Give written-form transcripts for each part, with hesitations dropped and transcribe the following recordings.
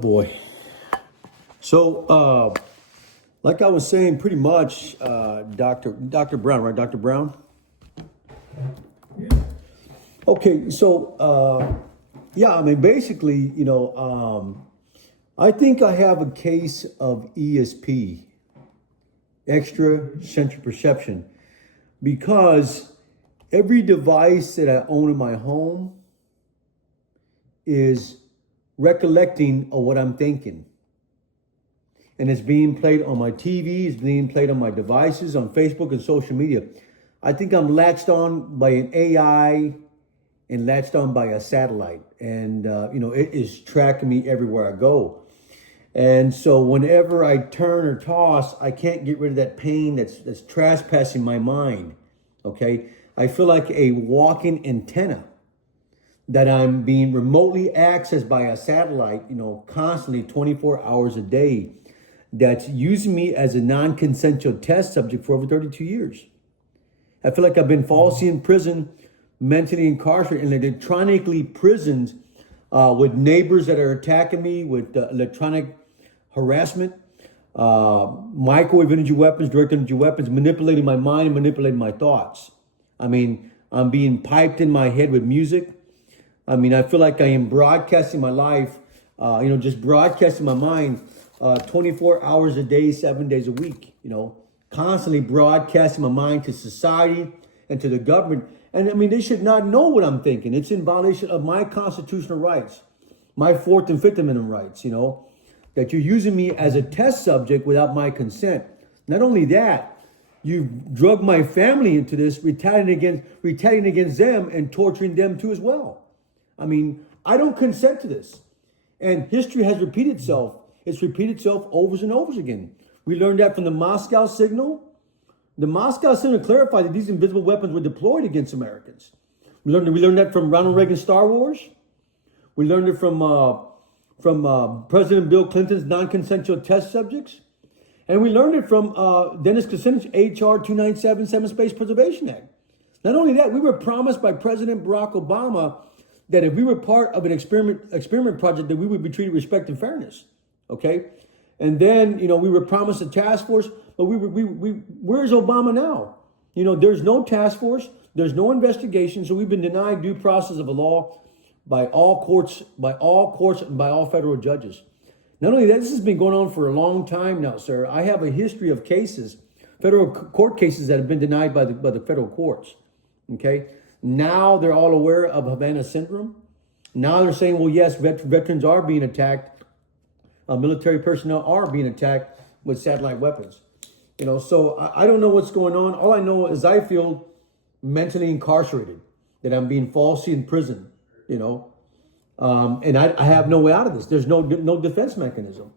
Boy. So, like I was saying, pretty much, Dr. Brown, right? Dr. Brown? Okay, so, yeah, I mean, basically, I think I have a case of ESP, extra sensory perception, because every device that I own in my home is recollecting of what I'm thinking. And it's being played on my TV, it's being played on my devices, on Facebook and social media. I think I'm latched on by an AI and latched on by a satellite. And, it is tracking me everywhere I go. And so whenever I turn or toss, I can't get rid of that pain that's trespassing my mind, okay? I feel like a walking antenna that I'm being remotely accessed by a satellite, constantly 24 hours a day, that's using me as a non-consensual test subject for over 32 years. I feel like I've been falsely in prison, mentally incarcerated, and electronically prisoned with neighbors that are attacking me with electronic harassment, microwave energy weapons, direct energy weapons, manipulating my mind and manipulating my thoughts. I mean, I'm being piped in my head with music. I mean, I feel like I am broadcasting my life, just broadcasting my mind 24 hours a day, 7 days a week, constantly broadcasting my mind to society and to the government. And I mean, they should not know what I'm thinking. It's in violation of my constitutional rights, my Fourth and Fifth Amendment rights, that you're using me as a test subject without my consent. Not only that, you've drugged my family into this, retaliating against them and torturing them too as well. I mean, I don't consent to this. And history has repeated itself. It's repeated itself over and over again. We learned that from the Moscow Signal. The Moscow Signal clarified that these invisible weapons were deployed against Americans. We learned that from Ronald Reagan's Star Wars. We learned it from President Bill Clinton's non-consensual test subjects. And we learned it from Dennis Kucinich's H.R. 2977 Space Preservation Act. Not only that, we were promised by President Barack Obama that if we were part of an experiment project, that we would be treated with respect and fairness. Okay? And then, we were promised a task force, but where's Obama now? There's no task force, there's no investigation, so we've been denied due process of the law by all courts, and by all federal judges. Not only that, this has been going on for a long time now, sir. I have a history of cases, federal court cases that have been denied by the federal courts. Okay? Now they're all aware of Havana Syndrome. Now they're saying, well, yes, veterans are being attacked. Military personnel are being attacked with satellite weapons. So I don't know what's going on. All I know is I feel mentally incarcerated, that I'm being falsely in prison, and I have no way out of this. There's no defense mechanism,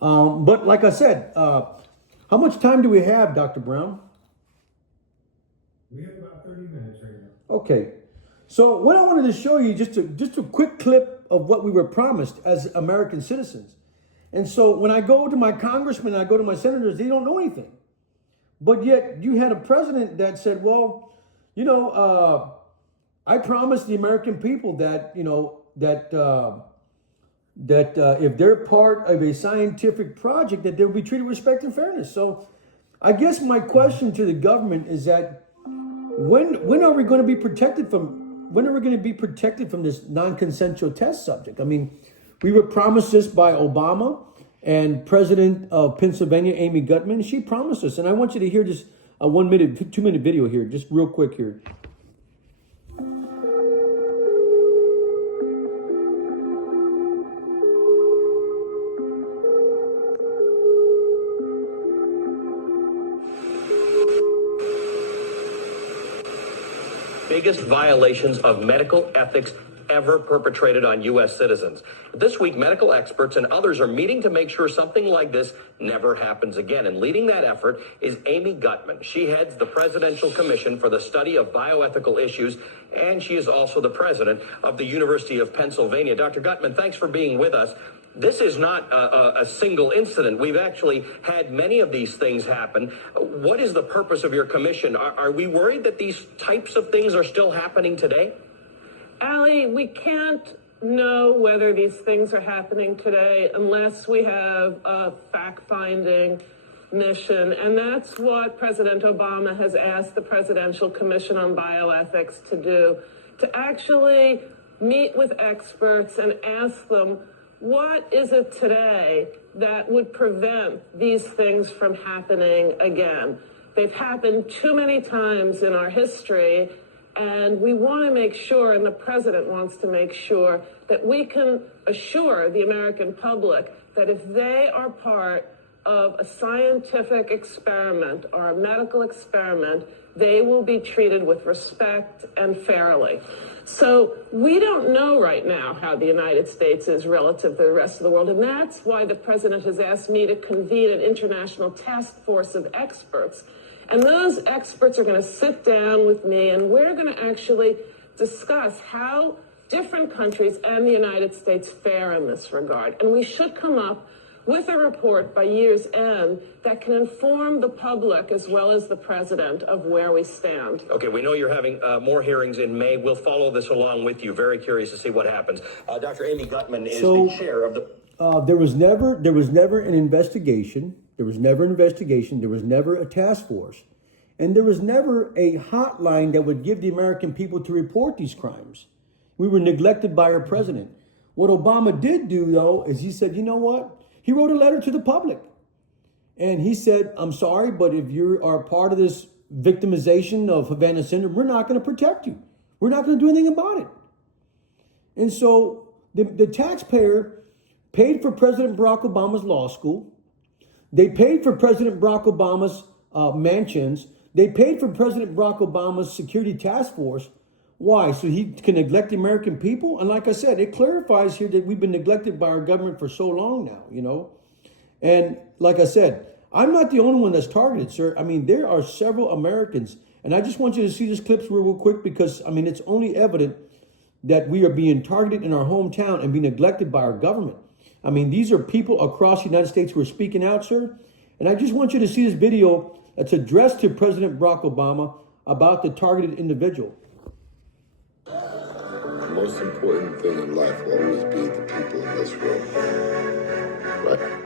But like I said, how much time do we have, Dr. Brown? We have about 30 minutes right now. Okay. So what I wanted to show you, just a quick clip of what we were promised as American citizens. And so when I go to my congressmen, I go to my senators, they don't know anything. But yet you had a president that said, well, I promised the American people that, that if they're part of a scientific project, that they will be treated with respect and fairness. So I guess my question to the government is that when are we going to be protected from this non-consensual test subject? I mean, we were promised this by Obama and President of Pennsylvania, Amy Gutmann. She promised us, and I want you to hear just a 1 minute, 2 minute video here, just real quick here. Biggest violations of medical ethics ever perpetrated on U.S. citizens. This week, medical experts and others are meeting to make sure something like this never happens again. And leading that effort is Amy Gutmann. She heads the Presidential Commission for the Study of Bioethical Issues, and she is also the president of the University of Pennsylvania. Dr. Gutmann, thanks for being with us. This is not a single incident. We've actually had many of these things happen. What is the purpose of your commission? Are we worried that these types of things are still happening today? Ali, we can't know whether these things are happening today unless we have a fact-finding mission. And that's what President Obama has asked the Presidential Commission on Bioethics to do, to actually meet with experts and ask them, what is it today that would prevent these things from happening again? They've happened too many times in our history, and we want to make sure, and the president wants to make sure, that we can assure the American public that if they are part of a scientific experiment or a medical experiment, they will be treated with respect and fairly. So we don't know right now how the United States is relative to the rest of the world, and that's why the president has asked me to convene an international task force of experts. And those experts are going to sit down with me, and we're going to actually discuss how different countries and the United States fare in this regard. And we should come up with a report by year's end that can inform the public as well as the president of where we stand. Okay, we know you're having more hearings in May. We'll follow this along with you. Very curious to see what happens. Dr. Amy Gutman is the chair of the... There was never an investigation. There was never an investigation. There was never a task force. And there was never a hotline that would give the American people to report these crimes. We were neglected by our president. What Obama did do, though, is he said, you know what? He wrote a letter to the public. And he said, I'm sorry, but if you are part of this victimization of Havana Syndrome, we're not going to protect you. We're not going to do anything about it. And so the taxpayer paid for President Barack Obama's law school. They paid for President Barack Obama's mansions. They paid for President Barack Obama's security task force. Why? So he can neglect the American people? And like I said, it clarifies here that we've been neglected by our government for so long now, you know? And like I said, I'm not the only one that's targeted, sir. I mean, there are several Americans. And I just want you to see this clip real quick because, I mean, it's only evident that we are being targeted in our hometown and being neglected by our government. I mean, these are people across the United States who are speaking out, sir. And I just want you to see this video that's addressed to President Barack Obama about the targeted individual. The most important thing in life will always be the people in this world. Right?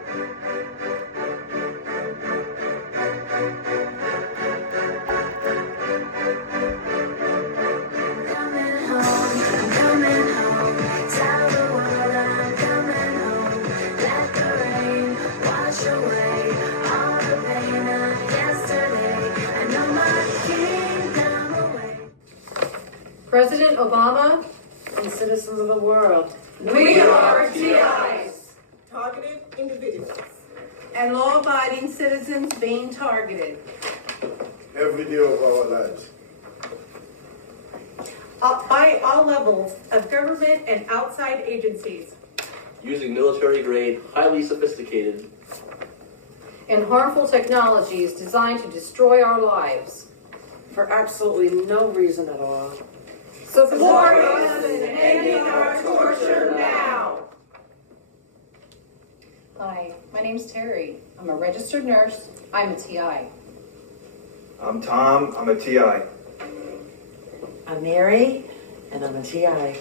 President Obama and citizens of the world, we are TIs, targeted individuals, and law-abiding citizens being targeted Every day of our lives. By all levels of government and outside agencies, using military-grade, highly sophisticated, and harmful technologies designed to destroy our lives for absolutely no reason at all. Support us in ending our torture now. Hi, my name's Terry. I'm a registered nurse. I'm a TI. I'm Tom. I'm a TI. I'm Mary, and I'm a TI.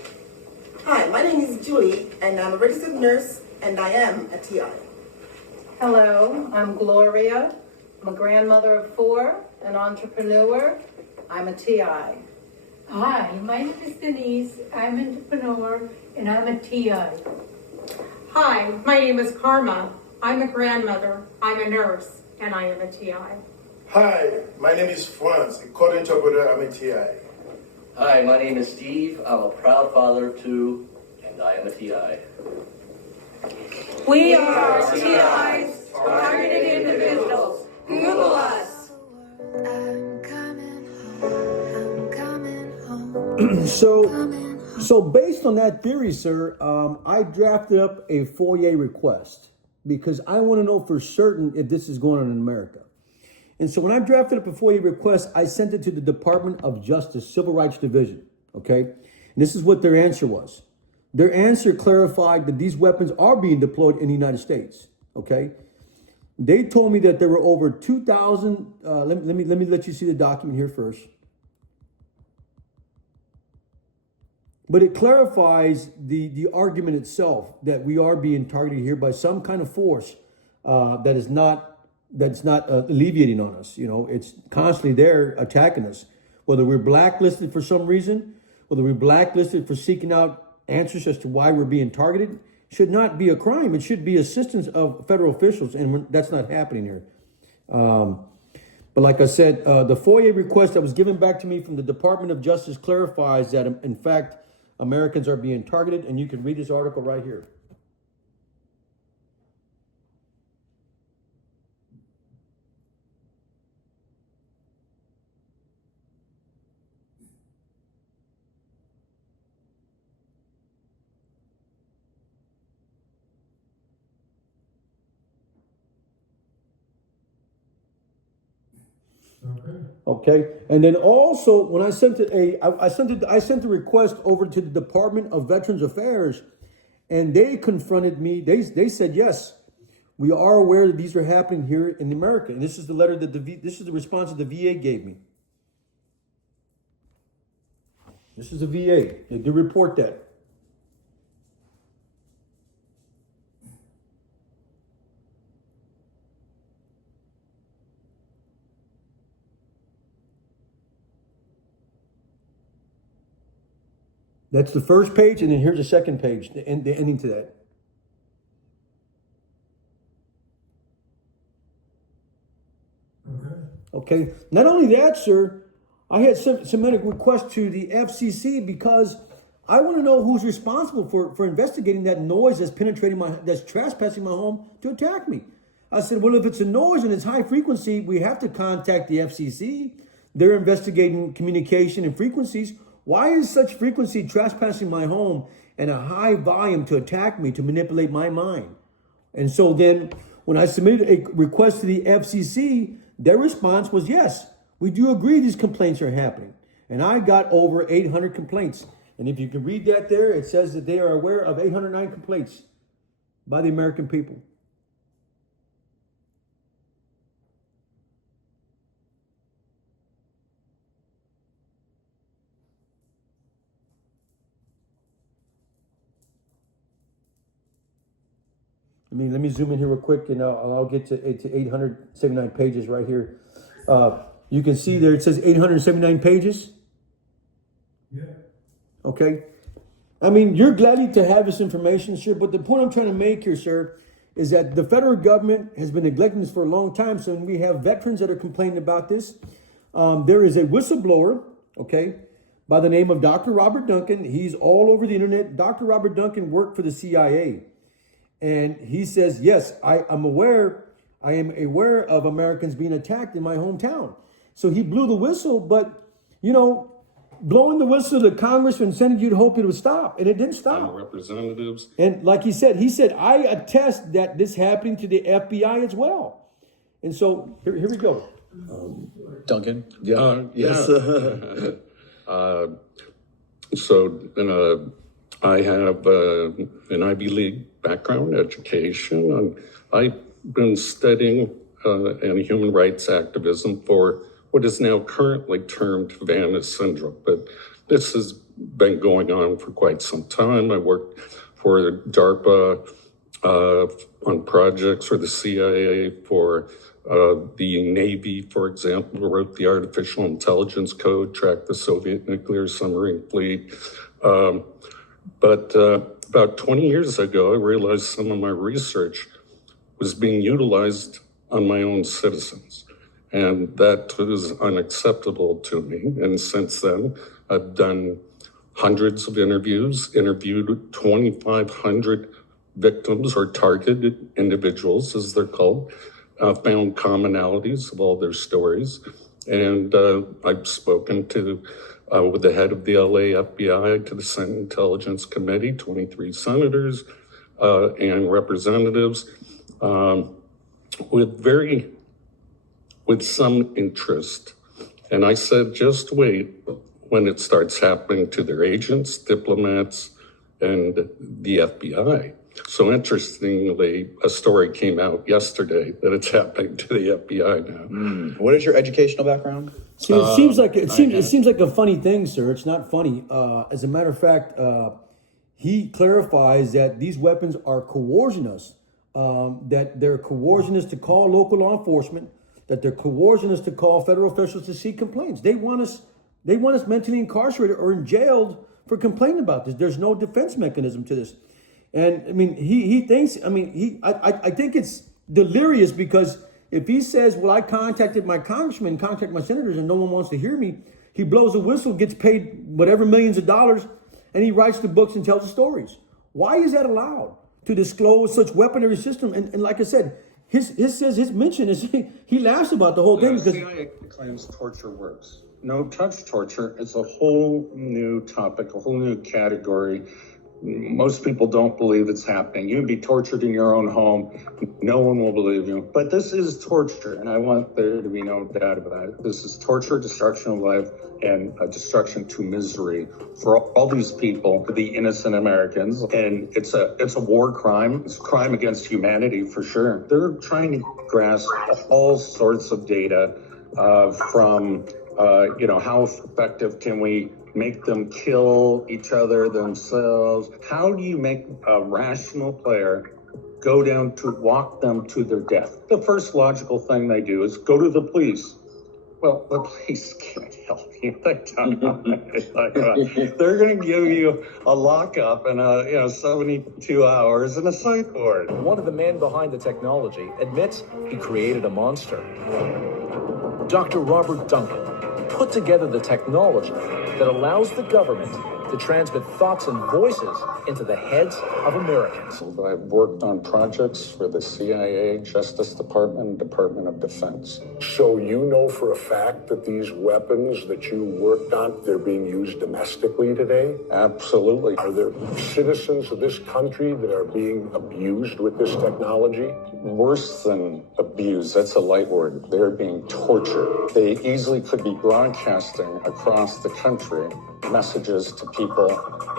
Hi, my name is Julie, and I'm a registered nurse, and I am a TI. Hello, I'm Gloria. I'm a grandmother of 4, an entrepreneur. I'm a TI. Hi, my name is Denise. I'm an entrepreneur and I'm a TI. hi, my name is Karma. I'm a grandmother, I'm a nurse, and I am a TI. Hi, my name is Franz. According to interpreter, I'm a TI. Hi, my name is Steve. I'm a proud father of 2, and I am a TI. We are TIs, targeted individuals. Google us. So based on that theory, sir, I drafted up a FOIA request because I want to know for certain if this is going on in America. And so when I drafted up a FOIA request, I sent it to the Department of Justice, Civil Rights Division, okay? And this is what their answer was. Their answer clarified that these weapons are being deployed in the United States, okay? They told me that there were over 2,000, let me let you see the document here first. But it clarifies the argument itself that we are being targeted here by some kind of force that's not alleviating on us. You know, it's constantly there attacking us. Whether we're blacklisted for some reason, whether we're blacklisted for seeking out answers as to why we're being targeted, should not be a crime. It should be assistance of federal officials, and that's not happening here. But like I said, the FOIA request that was given back to me from the Department of Justice clarifies that, in fact, Americans are being targeted, and you can read this article right here. Okay, and then also when I sent I sent the request over to the Department of Veterans Affairs, and they confronted me. They said, yes, we are aware that these are happening here in America, and this is the letter that this is the response that the VA gave me. This is the VA. They did report that. That's the first page, and then here's the second page, the ending to that. Okay. Not only that, sir, I had submitted a request to the FCC because I want to know who's responsible for investigating that noise that's that's trespassing my home to attack me. I said, well, if it's a noise and it's high frequency, we have to contact the FCC. They're investigating communication and frequencies. Why is such frequency trespassing my home and a high volume to attack me, to manipulate my mind? And so then when I submitted a request to the FCC, their response was, yes, we do agree these complaints are happening. And I got over 800 complaints. And if you can read that there, it says that they are aware of 809 complaints by the American people. Let me zoom in here real quick, and I'll get to 879 pages right here. You can see there it says 879 pages. Yeah. Okay. I mean, you're glad to have this information, sir, but the point I'm trying to make here, sir, is that the federal government has been neglecting this for a long time. So when we have veterans that are complaining about this, there is a whistleblower, okay, by the name of Dr. Robert Duncan. He's all over the internet. Dr. Robert Duncan worked for the CIA. And he says, yes, I am aware of Americans being attacked in my hometown. So he blew the whistle, but, you know, blowing the whistle to Congress and Senate, you'd hope it would stop. And it didn't stop. Representatives. And like he said, I attest that this happening to the FBI as well. And so here we go. Duncan? Yes. So I have an Ivy League background, education, and I've been studying and human rights activism for what is now currently termed Havana Syndrome. But this has been going on for quite some time. I worked for DARPA on projects for the CIA, for the Navy, for example, wrote the Artificial Intelligence Code, tracked the Soviet nuclear submarine fleet. But about 20 years ago, I realized some of my research was being utilized on my own citizens. And that was unacceptable to me. And since then, I've done hundreds of interviews, interviewed 2,500 victims or targeted individuals, as they're called, found commonalities of all their stories. And I've spoken to with the head of the LA FBI, to the Senate Intelligence Committee, 23 senators and representatives, with some interest. And I said, just wait when it starts happening to their agents, diplomats, and the FBI. So interestingly, a story came out yesterday that it's happening to the FBI now. What is your educational background? See, it seems like a funny thing, sir. It's not funny. As a matter of fact, he clarifies that these weapons are coercing us. That they're coercing us to call local law enforcement. That they're coercing us to call federal officials to seek complaints. They want us mentally incarcerated or in jail for complaining about this. There's no defense mechanism to this. And I mean, he thinks, I think it's delirious, because if he says, well, I contacted my congressman, contacted my senators, and no one wants to hear me, he blows a whistle, gets paid whatever millions of dollars, and he writes the books and tells the stories. Why is that allowed to disclose such weaponry system? And like I said, his mention is, he laughs about the whole thing. The CIA claims torture works. No touch torture. It's a whole new topic, a whole new category. Most people don't believe it's happening. You'd be tortured in your own home. No one will believe you. But this is torture, and I want there to be no doubt about it. This is torture, destruction of life, and destruction to misery for all these people, the innocent Americans. And it's a war crime. It's a crime against humanity for sure. They're trying to grasp all sorts of data from how effective can we make them kill each other themselves? How do you make a rational player walk them to their death? The first logical thing they do is go to the police. Well, the police can't help you. They don't know anything. They're going to give you a lockup and 72 hours in a psych ward. One of the men behind the technology admits he created a monster. Dr. Robert Duncan put together the technology that allows the government to transmit thoughts and voices into the heads of Americans. I've worked on projects for the CIA, Justice Department, and Department of Defense. So you know for a fact that these weapons that you worked on, they're being used domestically today? Absolutely. Are there citizens of this country that are being abused with this technology? Worse than abused, that's a light word. They're being tortured. They easily could be broadcasting across the country messages to people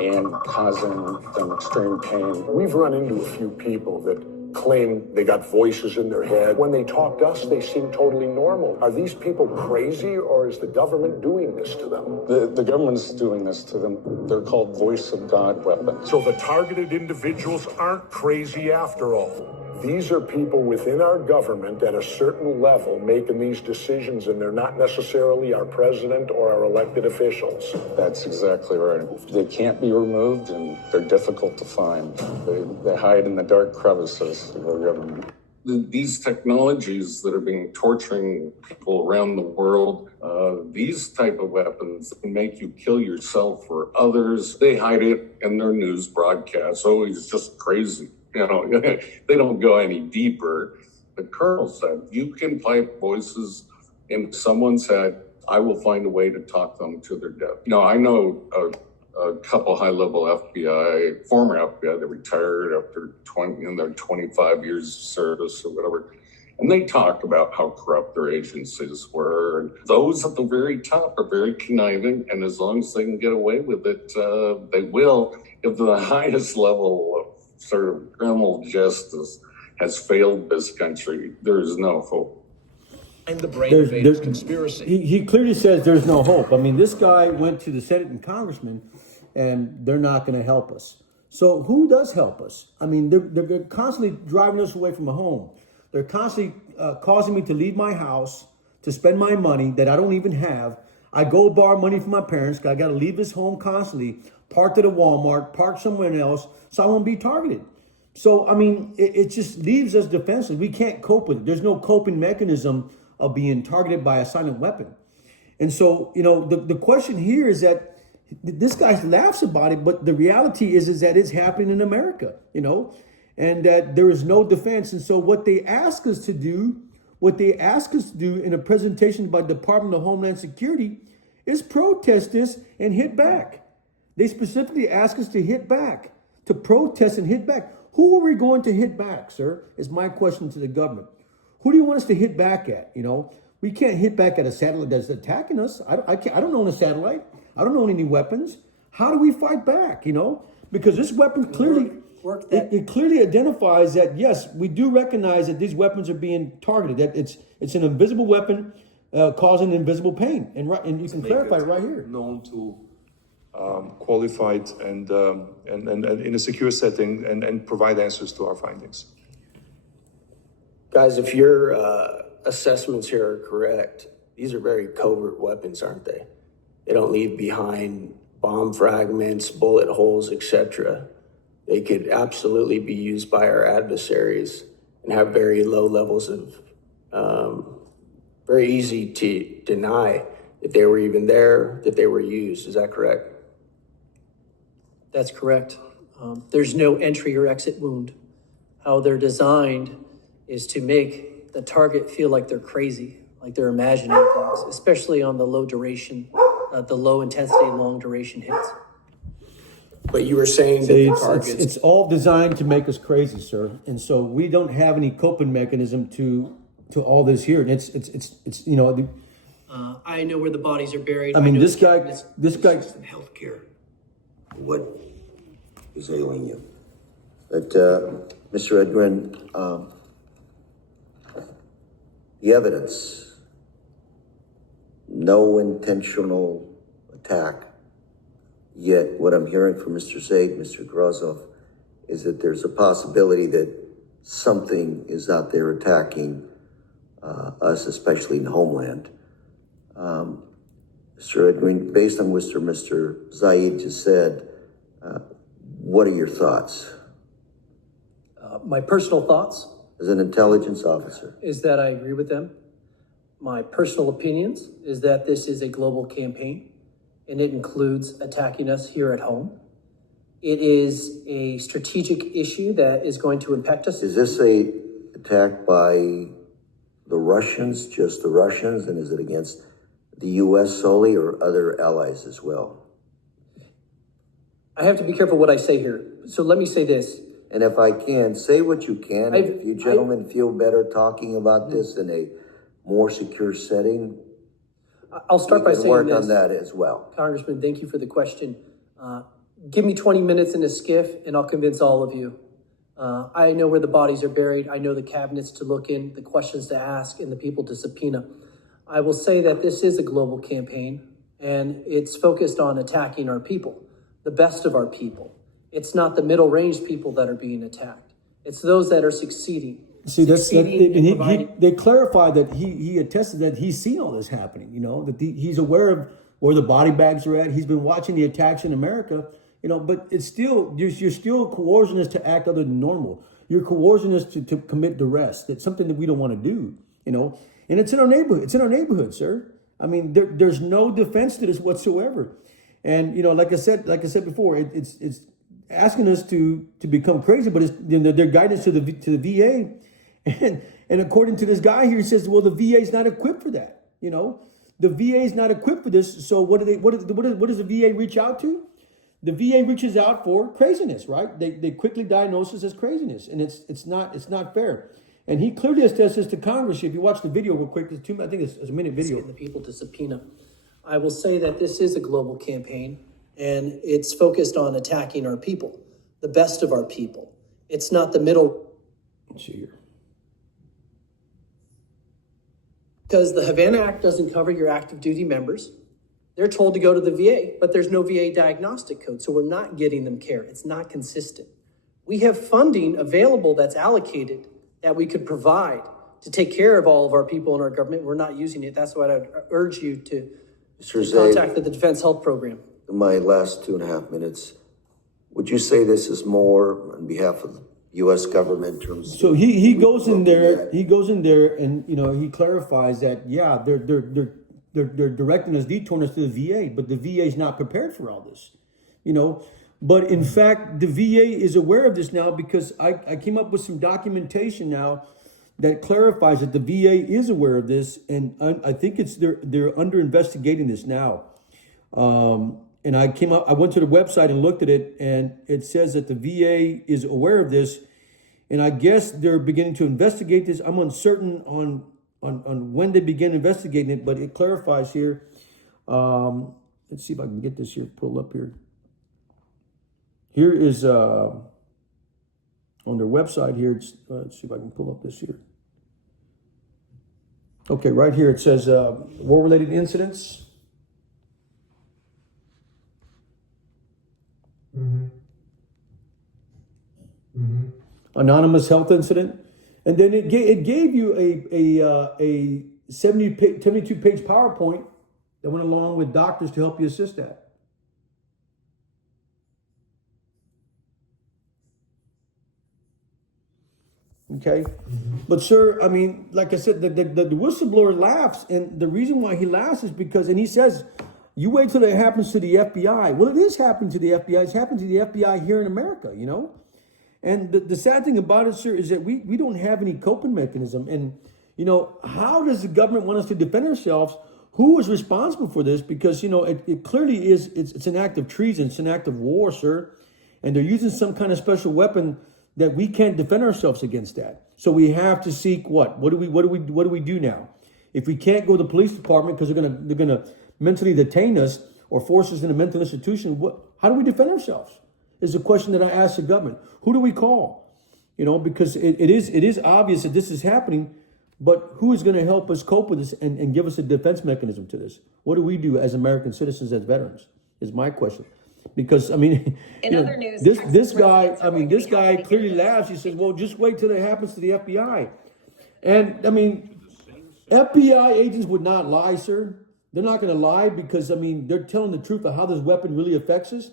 and causing them extreme pain. We've run into a few people that claim they got voices in their head. When they talk to us, they seem totally normal. Are these people crazy, or is the government doing this to them? The government's doing this to them. They're called voice of God weapons. So the targeted individuals aren't crazy after all. These are people within our government at a certain level making these decisions, and they're not necessarily our president or our elected officials. That's exactly right. They can't be removed, and they're difficult to find. They hide in the dark crevices of our government. These technologies that are being torturing people around the world, these type of weapons can make you kill yourself or others. They hide it in their news broadcasts. Oh, he's just crazy. They don't go any deeper. The colonel said, you can pipe voices in someone's head. I will find a way to talk them to their death. I know a couple high-level former FBI that retired after 25 years of service or whatever. And they talk about how corrupt their agencies were. And those at the very top are very conniving. And as long as they can get away with it, they will. If the highest level of sort of criminal justice has failed this country, there is no hope. And the brain invaders conspiracy. He clearly says there's no hope. I mean, this guy went to the Senate and Congressman, and they're not going to help us. So who does help us? I mean, they're constantly driving us away from a home. They're constantly causing me to leave my house, to spend my money that I don't even have. I go borrow money from my parents. I got to leave this home constantly, park at a Walmart, park somewhere else, so I won't be targeted. So, I mean, it just leaves us defenseless. We can't cope with it. There's no coping mechanism of being targeted by a silent weapon. And so, the question here is that this guy laughs about it, but the reality is that it's happening in America, and that there is no defense. And so what they ask us to do in a presentation by the Department of Homeland Security is protest this and hit back. They specifically ask us to hit back, to protest and hit back. Who are we going to hit back, sir, is my question to the government. Who do you want us to hit back at? We can't hit back at a satellite that's attacking us. I don't own a satellite. I don't own any weapons. How do we fight back, Because this weapon clearly... work that it clearly identifies that, yes, we do recognize that these weapons are being targeted, that it's an invisible weapon causing invisible pain. And you can clarify right here. Known to qualified and in a secure setting and provide answers to our findings. Guys, if your assessments here are correct, these are very covert weapons, aren't they? They don't leave behind bomb fragments, bullet holes, etc. They could absolutely be used by our adversaries and have very low levels of, very easy to deny that they were even there, that they were used. Is that correct? That's correct. There's no entry or exit wound. How they're designed is to make the target feel like they're crazy, like they're imagining things, especially on the low duration, the low intensity, long duration hits. But you were saying that the targets... It's all designed to make us crazy, sir. And so we don't have any coping mechanism to all this here. And it's you know... I know where the bodies are buried. I mean, this guy... Healthcare. What is ailing you? But, Mr. Edwin, the evidence, no intentional attack. Yet what I'm hearing from Mr. Zaid, Mr. Grozov, is that there's a possibility that something is out there attacking us, especially in the homeland. Mr. Edwin, based on what Mr. Zaid just said, what are your thoughts? My personal thoughts? As an intelligence officer. Is that I agree with them. My personal opinions is that this is a global campaign, and it includes attacking us here at home. It is a strategic issue that is going to impact us. Is this a attack by the Russians, just the Russians, and is it against the U.S. solely or other allies as well? I have to be careful what I say here. So let me say this. And if I can, say what you can. If you gentlemen feel better talking about this in a more secure setting, I'll start by saying work this. on that as well. Congressman, thank you for the question. Give me 20 minutes in a skiff and I'll convince all of you. I know where the bodies are buried. I know the cabinets to look in, the questions to ask, and the people to subpoena. I will say that this is a global campaign and it's focused on attacking our people, the best of our people. It's not the middle range people that are being attacked. It's those that are succeeding. See, they clarified that he attested that he's seen all this happening, you know, that he's aware of where the body bags are at. He's been watching the attacks in America, you know, but it's still, you're still coercing us to act other than normal. You're coercing us to commit duress. That's something that we don't want to do, you know, and it's in our neighborhood. It's in our neighborhood, sir. I mean, there's no defense to this whatsoever. And, you know, like I said before, it's asking us to become crazy, but it's, you know, their guidance to the VA. And according to this guy here, he says, well, the VA is not equipped for that. You know, the VA is not equipped for this. So what does the VA reach out to? The VA reaches out for craziness, right? They quickly diagnose us as craziness, and it's not fair. And he clearly attests this to Congress. If you watch the video real quick, I think it's a minute video. The people to subpoena. I will say that this is a global campaign, and it's focused on attacking our people, the best of our people. It's not the middle. Let's see here. Because the Havana Act doesn't cover your active duty members. They're told to go to the VA, but there's no VA diagnostic code, so we're not getting them care. It's not consistent. We have funding available that's allocated that we could provide to take care of all of our people in our government. We're not using it. That's why I'd urge you to contact the Defense Health Program. In my last 2.5 minutes, would you say this is more on behalf of the U.S. government in terms? So he goes in there. He goes in there, and you know he clarifies that they're directing us, detouring us to the VA, but the VA is not prepared for all this, you know. But in fact, the VA is aware of this now because I came up with some documentation now that clarifies that the VA is aware of this, and I think they're under investigating this now. And I went to the website and looked at it, and it says that the VA is aware of this, and I guess they're beginning to investigate this. I'm uncertain on when they begin investigating it, but it clarifies here. Let's see if I can get this here pulled up here. Here is on their website here. It's, let's see if I can pull up this here. Okay, right here it says war-related incidents. Anonymous health incident, and then it gave you a 72-page PowerPoint that went along with doctors to help you assist that. Okay, but sir, I mean, like I said, the whistleblower laughs, and the reason why he laughs is because, and he says, you wait till it happens to the FBI. Well, it is happening to the FBI. It's happened to the FBI here in America, you know? And the sad thing about it, sir, is that we don't have any coping mechanism. And, you know, how does the government want us to defend ourselves? Who is responsible for this? Because, you know, it clearly is, it's an act of treason. It's an act of war, sir. And they're using some kind of special weapon that we can't defend ourselves against that. So we have to seek what? What do we do now? If we can't go to the police department because they're gonna mentally detain us or force us in a mental institution, how do we defend ourselves? Is a question that I ask the government. Who do we call? You know, because it is obvious that this is happening, but who is going to help us cope with this and give us a defense mechanism to this? What do we do as American citizens, as veterans, is my question. Because, I mean, in other news, this guy clearly laughs. He says, well, just wait till it happens to the FBI. And, I mean, FBI agents would not lie, sir. They're not going to lie because, I mean, they're telling the truth of how this weapon really affects us.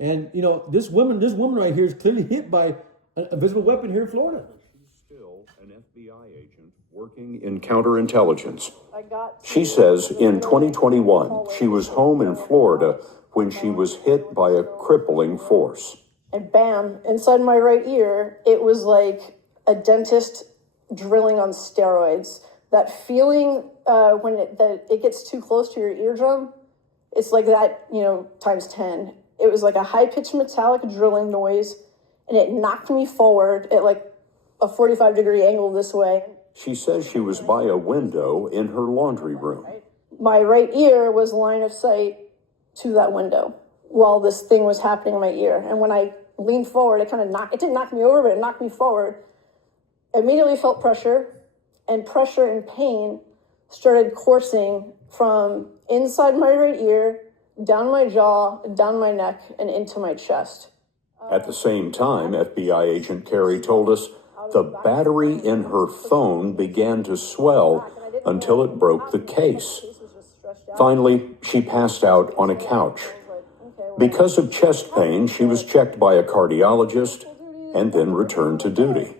And, you know, this woman right here is clearly hit by an invisible weapon here in Florida. She's still an FBI agent working in counterintelligence. She says in 2021, she was home in Florida when she was hit by a crippling force. And bam, inside my right ear, it was like a dentist drilling on steroids. That feeling when it gets too close to your eardrum, it's like that, you know, times 10. It was like a high-pitched metallic drilling noise, and it knocked me forward at like a 45-degree angle this way. She says she was by a window in her laundry room. My right ear was line of sight to that window while this thing was happening in my ear. And when I leaned forward, it didn't knock me over, but it knocked me forward. Immediately felt pressure, and pressure and pain started coursing from inside my right ear, down my jaw, down my neck, and into my chest. At the same time, FBI agent Carey told us the battery in her phone began to swell until it broke the case. Finally, she passed out on a couch. Because of chest pain, she was checked by a cardiologist and then returned to duty.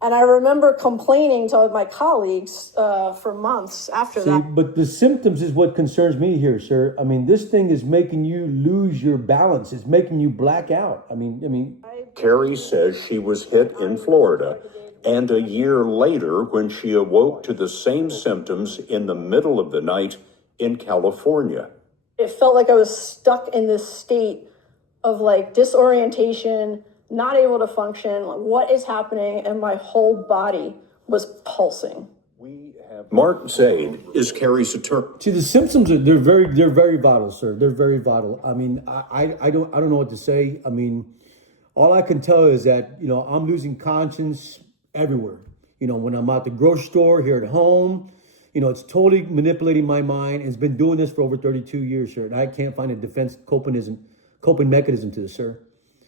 And I remember complaining to my colleagues for months after that. But the symptoms is what concerns me here, sir. I mean, this thing is making you lose your balance. It's making you black out. I mean. Carey says she was hit in Florida, and a year later when she awoke to the same symptoms in the middle of the night in California. It felt like I was stuck in this state of like disorientation, not able to function, like what is happening, and my whole body was pulsing. Mark Zaid is Carey's attorney. See, the symptoms they're very vital, sir. They're very vital. I mean, I don't know what to say. I mean, all I can tell is that, you know, I'm losing conscience everywhere. You know, when I'm at the grocery store, here at home, you know, it's totally manipulating my mind. It's been doing this for over 32 years, sir. And I can't find a defense coping mechanism to this, sir.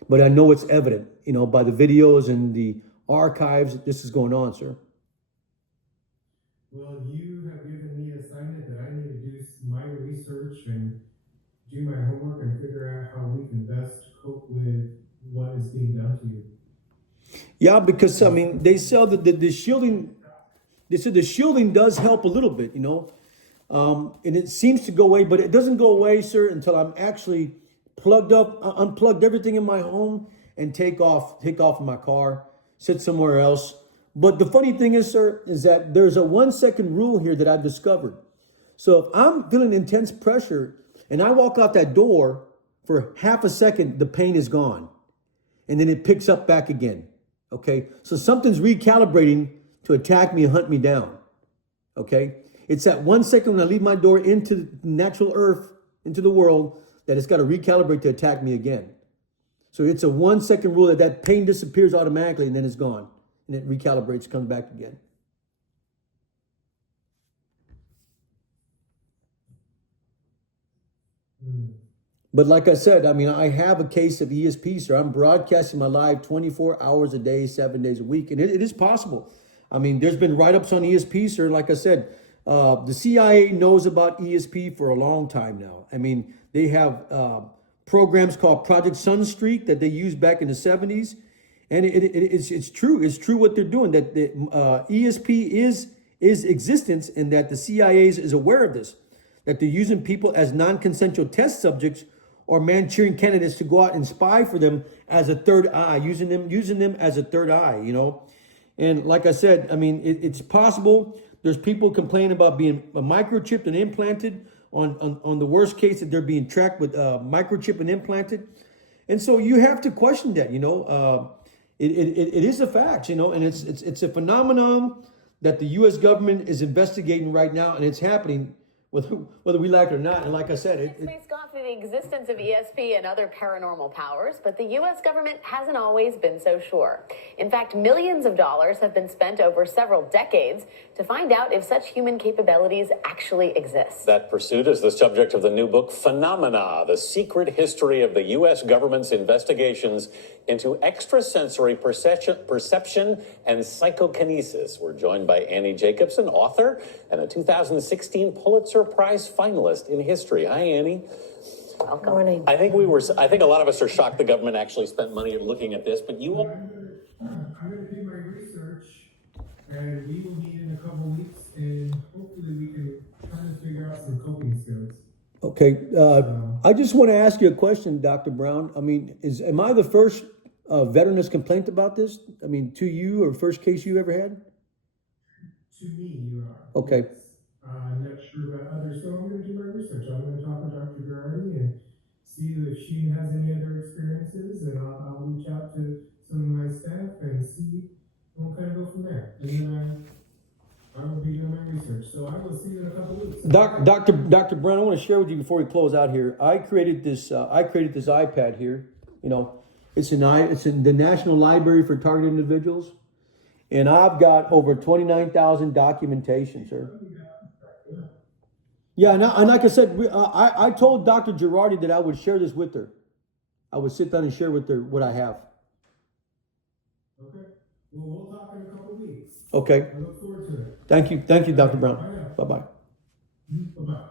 But I know it's evident, you know, by the videos and the archives, this is going on, sir. Well, you have given me an assignment that I need to do my research and do my homework and figure out how we can best cope with what is being done to you. Yeah, because, I mean, they sell the shielding. They said the shielding does help a little bit, you know, and it seems to go away, but it doesn't go away, sir, until I'm actually plugged up, unplugged everything in my home and take off in my car, sit somewhere else. But the funny thing is, sir, is that there's a 1 second rule here that I've discovered. So if I'm feeling intense pressure and I walk out that door for half a second, the pain is gone. And then it picks up back again. Okay. So something's recalibrating to attack me and hunt me down. Okay. It's that 1 second when I leave my door into natural earth, into the world, that it's got to recalibrate to attack me again. So it's a 1 second rule that pain disappears automatically and then it's gone. And it recalibrates, comes back again. But like I said, I mean, I have a case of ESP, sir. I'm broadcasting my live 24 hours a day, 7 days a week. And it is possible. I mean, there's been write-ups on ESP, sir. Like I said, the CIA knows about ESP for a long time now. I mean, they have programs called Project Sunstreak that they used back in the 70s. And it's true. It's true what they're doing, that the ESP is existence and that the CIA is aware of this, that they're using people as non-consensual test subjects or Manchurian candidates to go out and spy for them as a third eye, using them as a third eye, you know. And like I said, I mean, it's possible. There's people complaining about being microchipped and implanted. On the worst case, that they're being tracked with microchip and implanted. And so you have to question that, you know. It is a fact, you know, and it's a phenomenon that the U.S. government is investigating right now, and it's happening whether we like it or not. And like I said, Space got through the existence of ESP and other paranormal powers, but the U.S. government hasn't always been so sure. In fact, millions of dollars have been spent over several decades to find out if such human capabilities actually exist. That pursuit is the subject of the new book, Phenomena, the secret history of the U.S. government's investigations into extrasensory perception and psychokinesis. We're joined by Annie Jacobson, author and a 2016 Pulitzer Prize finalist in history. Hi, Annie. Welcome. Morning. I think a lot of us are shocked the government actually spent money looking at this, but you all... I'm going to do my research, and we will meet in a couple weeks, and hopefully we can kind of figure out some coping skills. okay. I just want to ask you a question, Dr. Brown. I mean, am I the first veteran that's complained about this? I mean, to you, or first case you ever had? To me, you are. Okay. Yes. I'm not sure about others, so I'm going to do my research. I'm going to talk with Dr. Girardi and see if she has any other experiences, and I'll reach out to some of my staff and see, and we'll kind of go from there. And then I will be doing my research. So I will see you in a couple weeks. Dr. Brown, I want to share with you before we close out here. I created this iPad here. You know, it's in the National Library for Targeted Individuals, and I've got over 29,000 documentation, sir. Yeah, and like I said, I told Dr. Girardi that I would share this with her. I would sit down and share with her what I have. Okay. Well, we'll talk in a couple weeks. Okay. I look forward to it. Thank you, Dr. Brown. Bye-bye. Bye-bye.